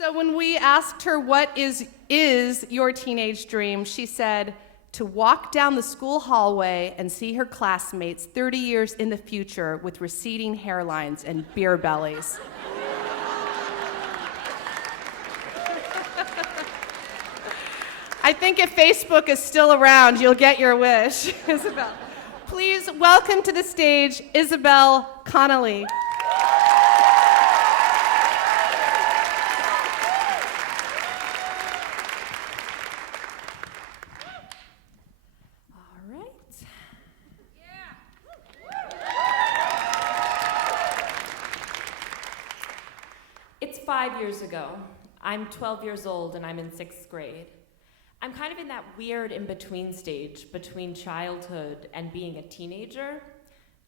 So when we asked her what is your teenage dream, she said to walk down the school hallway and see her classmates 30 years in the future with receding hairlines and beer bellies. I think if Facebook is still around, you'll get your wish, Isobel. Please welcome to the stage Isobel Connelly. It's 5 years ago. I'm 12 years old and I'm in 6th grade. I'm kind of in that weird in-between stage between childhood and being a teenager.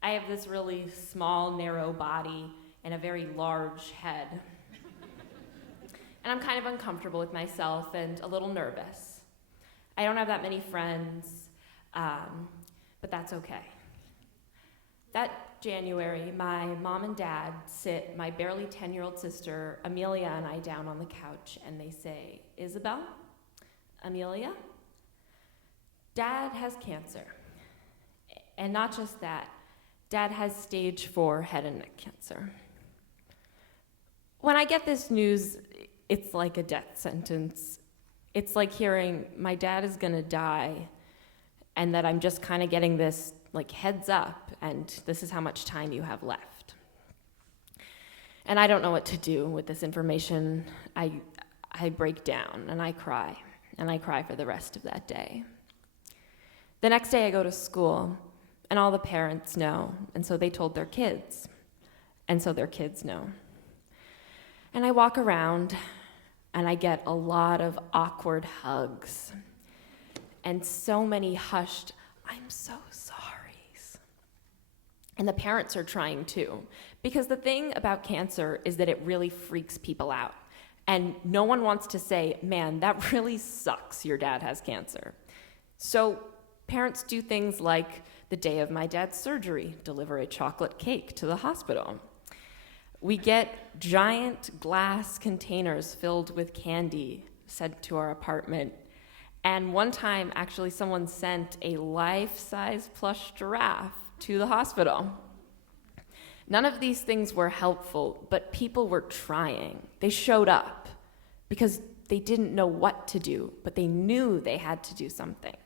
I have this really small, narrow body and a very large head. And I'm kind of uncomfortable with myself and a little nervous. I don't have that many friends, but that's okay. That January, my mom and dad sit my barely 10-year-old sister, Amelia, and I down on the couch, and they say, "Isobel, Amelia, Dad has cancer." And not just that, Dad has stage 4 head and neck cancer. When I get this news, it's like a death sentence. It's like hearing my dad is gonna die, and that I'm just kind of getting this like heads up, and this is how much time you have left. And I don't know what to do with this information. I break down and I cry for the rest of that day. The next day I go to school, and all the parents know, and so they told their kids, and so their kids know. And I walk around and I get a lot of awkward hugs and so many hushed, "I'm so sorry." And the parents are trying too, because the thing about cancer is that it really freaks people out. And no one wants to say, "Man, that really sucks, your dad has cancer." So parents do things like the day of my dad's surgery, deliver a chocolate cake to the hospital. We get giant glass containers filled with candy sent to our apartment. And one time, actually, someone sent a life-size plush giraffe to the hospital. None of these things were helpful, but people were trying. They showed up because they didn't know what to do, but they knew they had to do something.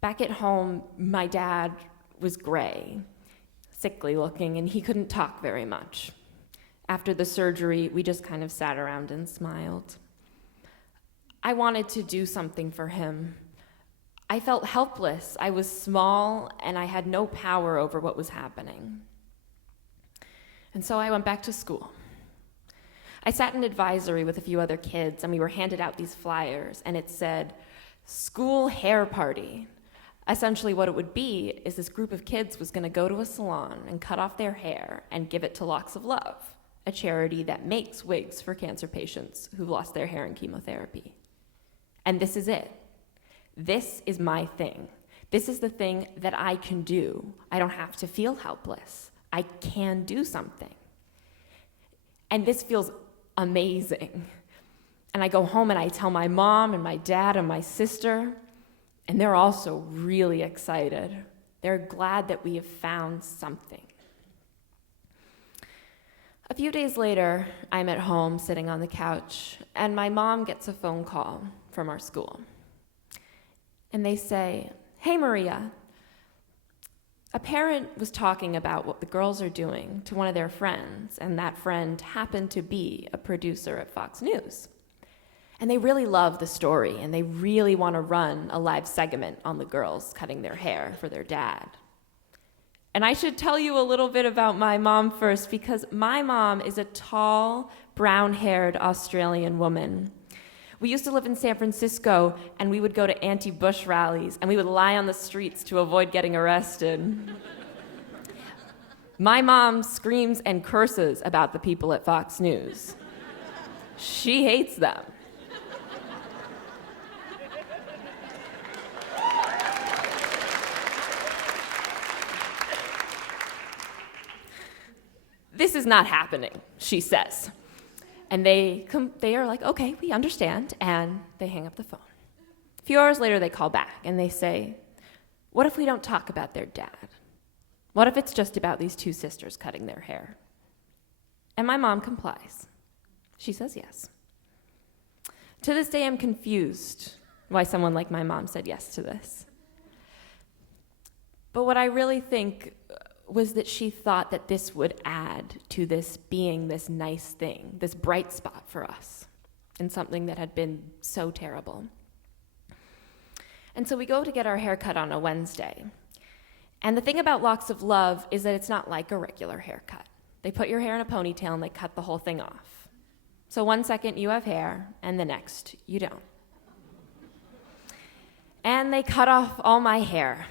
Back at home, my dad was gray, sickly looking, and he couldn't talk very much. After the surgery, we just kind of sat around and smiled. I wanted to do something for him. I felt helpless. I was small, and I had no power over what was happening. And so I went back to school. I sat in advisory with a few other kids, and we were handed out these flyers, and it said, "School hair party." Essentially what it would be is this group of kids was gonna go to a salon and cut off their hair and give it to Locks of Love, a charity that makes wigs for cancer patients who've lost their hair in chemotherapy. And this is it. This is my thing. This is the thing that I can do. I don't have to feel helpless. I can do something. And this feels amazing. And I go home and I tell my mom and my dad and my sister, and they're also really excited. They're glad that we have found something. A few days later, I'm at home sitting on the couch, and my mom gets a phone call from our school. And they say, "Hey, Maria, a parent was talking about what the girls are doing to one of their friends, and that friend happened to be a producer at Fox News. And they really love the story, and they really want to run a live segment on the girls cutting their hair for their dad." And I should tell you a little bit about my mom first, because my mom is a tall, brown-haired Australian woman. We used to live in San Francisco, and we would go to anti-Bush rallies, and we would lie on the streets to avoid getting arrested. My mom screams and curses about the people at Fox News. She hates them. "This is not happening," she says. And they are like, okay, we understand, and they hang up the phone. A few hours later, they call back, and they say, what if we don't talk about their dad? What if it's just about these two sisters cutting their hair? And my mom complies. She says yes. To this day, I'm confused why someone like my mom said yes to this. But what I really think was that she thought that this would add to this being this nice thing, this bright spot for us, in something that had been so terrible. And so we go to get our hair cut on a Wednesday. And the thing about Locks of Love is that it's not like a regular haircut. They put your hair in a ponytail and they cut the whole thing off. So 1 second you have hair, and the next you don't. And they cut off all my hair,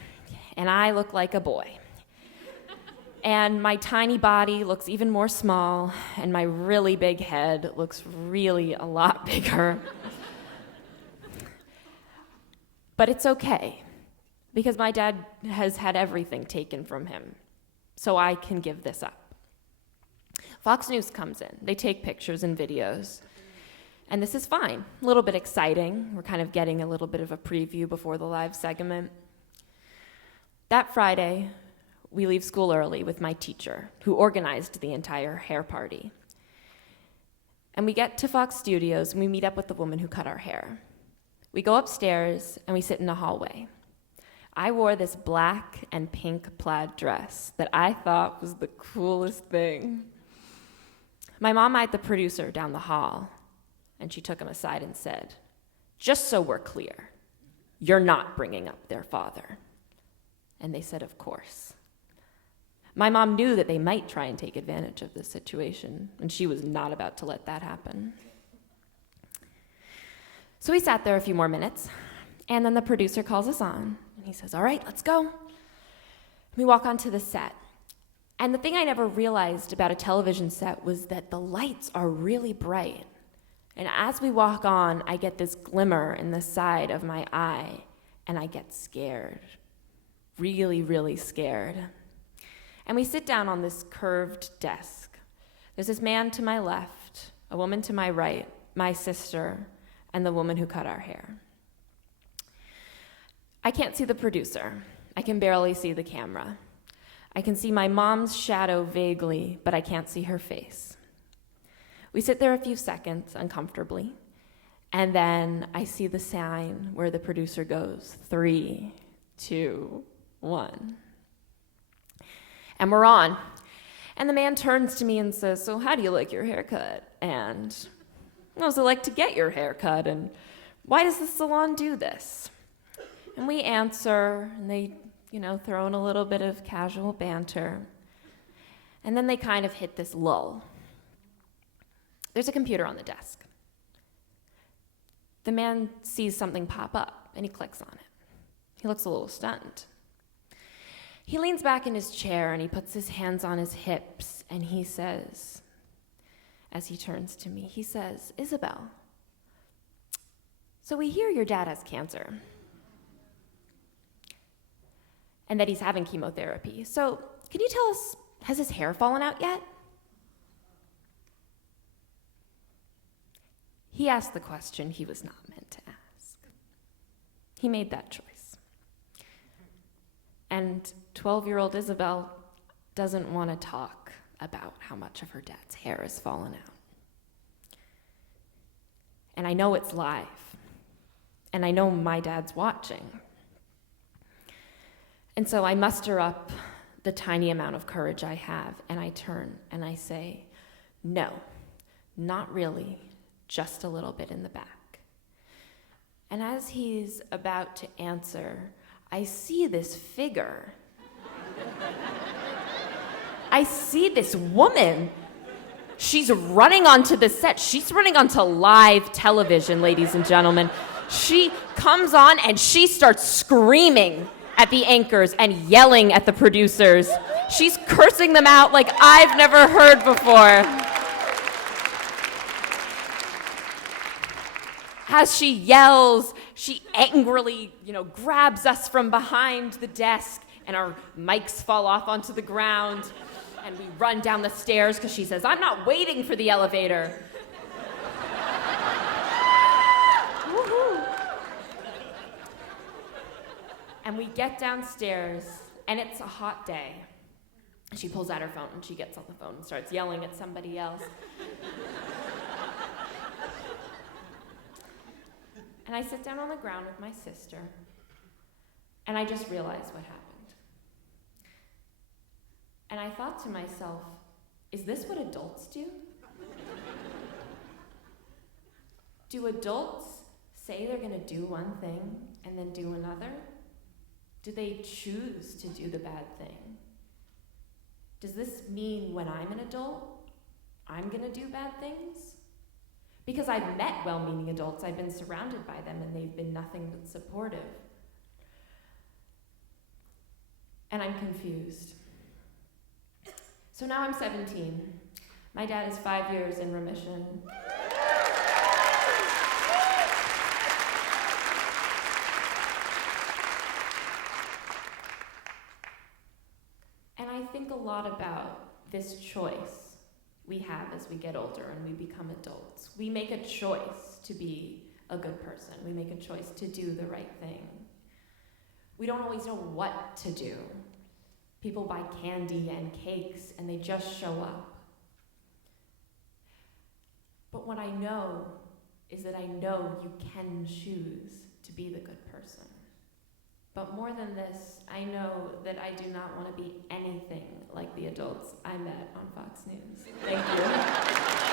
and I look like a boy. And my tiny body looks even more small, and my really big head looks really a lot bigger. But it's okay, because my dad has had everything taken from him, so I can give this up. Fox News comes in. They take pictures and videos, and this is fine. A little bit exciting. We're kind of getting a little bit of a preview before the live segment. That Friday, we leave school early with my teacher, who organized the entire hair party. And we get to Fox Studios, and we meet up with the woman who cut our hair. We go upstairs, and we sit in the hallway. I wore this black and pink plaid dress that I thought was the coolest thing. My mom eyed the producer down the hall, and she took him aside and said, "Just so we're clear, you're not bringing up their father." And they said, "Of course." My mom knew that they might try and take advantage of this situation, and she was not about to let that happen. So we sat there a few more minutes, and then the producer calls us on, and he says, "All right, let's go." We walk onto the set. And the thing I never realized about a television set was that the lights are really bright. And as we walk on, I get this glimmer in the side of my eye, and I get scared. Really, really scared. And we sit down on this curved desk. There's this man to my left, a woman to my right, my sister, and the woman who cut our hair. I can't see the producer. I can barely see the camera. I can see my mom's shadow vaguely, but I can't see her face. We sit there a few seconds uncomfortably, and then I see the sign where the producer goes, 3, 2, 1. And we're on. And the man turns to me and says, "So how do you like your haircut? And what was it like to get your haircut? And why does the salon do this?" And we answer, and they, throw in a little bit of casual banter. And then they kind of hit this lull. There's a computer on the desk. The man sees something pop up, and he clicks on it. He looks a little stunned. He leans back in his chair, and he puts his hands on his hips, and he says, as he turns to me, he says, "Isobel, so we hear your dad has cancer, and that he's having chemotherapy. So can you tell us, has his hair fallen out yet?" He asked the question he was not meant to ask. He made that choice. And 12-year-old Isobel doesn't want to talk about how much of her dad's hair has fallen out. And I know it's live. And I know my dad's watching. And so I muster up the tiny amount of courage I have, and I turn and I say, "No, not really, just a little bit in the back." And as he's about to answer, I see this figure. I see this woman. She's running onto the set. She's running onto live television, ladies and gentlemen. She comes on and she starts screaming at the anchors and yelling at the producers. She's cursing them out like I've never heard before. As she yells, she angrily, grabs us from behind the desk, and our mics fall off onto the ground, and we run down the stairs because she says, "I'm not waiting for the elevator." get downstairs, and it's a hot day. She pulls out her phone, and she gets on the phone and starts yelling at somebody else. And I sit down on the ground with my sister, and I just realized what happened. And I thought to myself, is this what adults do? Do adults say they're gonna do one thing and then do another? Do they choose to do the bad thing? Does this mean when I'm an adult, I'm gonna do bad things? Because I've met well-meaning adults, I've been surrounded by them, and they've been nothing but supportive. And I'm confused. So now I'm 17. My dad is 5 years in remission. And I think a lot about this choice we have as we get older and we become adults. We make a choice to be a good person. We make a choice to do the right thing. We don't always know what to do. People buy candy and cakes and they just show up. But what I know is that I know you can choose to be the good person. But more than this, I know that I do not want to be anything like the adults I met on Fox News. Thank you.